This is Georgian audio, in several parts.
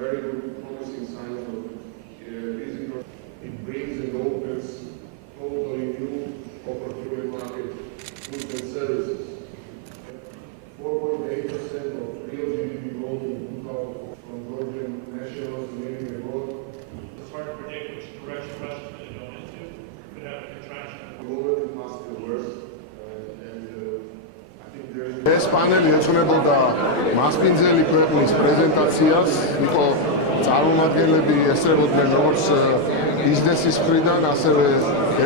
very good promising signs of easing. It brings and opens totally new opportunity market goods and services. 4.8% of real GDP growth in 2000 from Georgian nationals living abroad. It's hard to predict which direction Russia is going to go into. Could have a contraction. Globally, it must be worse, and I think there is. ეს პანელი ეძღვნებოდა მასპინძელი ქვეყნის პრეზენტაციას, იყო წარმომადგენლები ესწრებოდნენ როგორც ბიზნესის მხრიდან, ასევე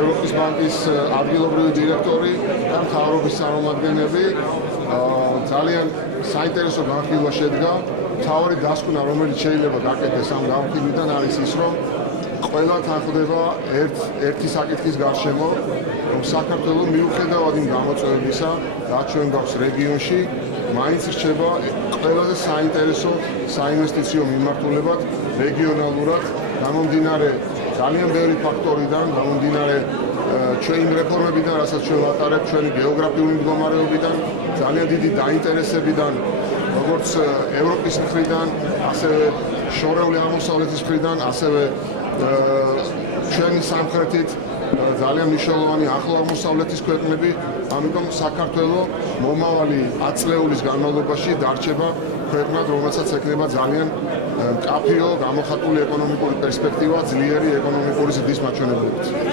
ევროპის ბანკის ადგილობრივი დირექტორი და მთავრობის წარმომადგენლები. ძალიან საინტერესო განხილვა შედგა. მთავარი დასკვნა, რომელიც შეიძლება გაკეთდეს ამ განხილვიდან, არის ის, რომ ყველა თანხდება ერთი საკითხის გარშემო, რომ საქართველოს მიუხედავად იმ გამოწვევებისა, რაც ჩვენ გვაქვს რეგიონში, მაინც რჩება ყველაზე საინტერესო საინვესტიციო მიმართულებად რეგიონალურად, გამომდინარე ძალიან ბევრი ფაქტორიდან, გამომდინარე ჩვენ რეფორმებიდან, რასაც ჩვენ ვატარებთ, ჩვენი გეოგრაფიული მდგომარეობიდან, ძალიან დიდი დაინტერესებიდან, როგორც ევროპის მხრიდან, ასევე შორეული აღმოსავლეთის მხრიდან, ასევე ჩვენი სამხრეთით ძალიან მნიშვნელოვანი ახლო აღმოსავლეთის ქვეყნები, ამიტომ საქართველოს მომავალი 10 წლეულის განმავლობაში დარჩება ქვეყნად, რომელსაც ექნება ძალიან მკაფიო, გამოხატული ეკონომიკური პერსპექტივა, ძლიერი ეკონომიკური ზრდის მაჩვენებლებით.